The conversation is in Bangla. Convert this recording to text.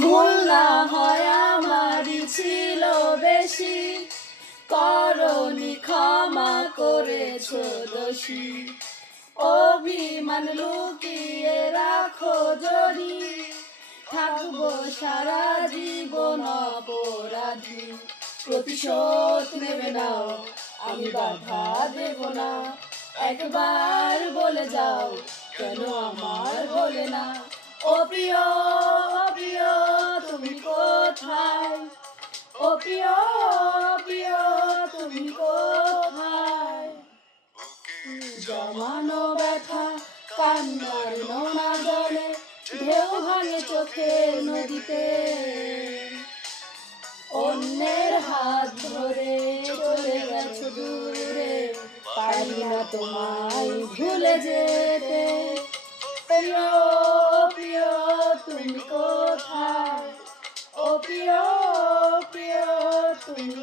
ভুল না হয় আমারই ছিল বেশি, করনি ক্ষমা করেছ দোষী। অভিমান লুকিয়ে রাখো যদি, থাকবো সারা জীবন অপরাধী। প্রতিশোধ নেবে নাও, আমি বাধা দেব না। একবার বলে যাও, কেন আমার বলে না? ও প্রিয়, ও প্রিয়, তুমি কোথায়? ও প্রিয়, ও প্রিয়, তুমি কোথায়? জমানো ব্যথা কান্নার নোনা জলে, ঢেউ ভাঙে চোখের নদীতে। অন্যের হাত ধরে চলে গেছো দূরে, পারি না তোমায় ভুলে যেতে। প্রিয়, প্রিয়, তুমি কোথায়? ও প্রিয়, প্রিয়, তুমি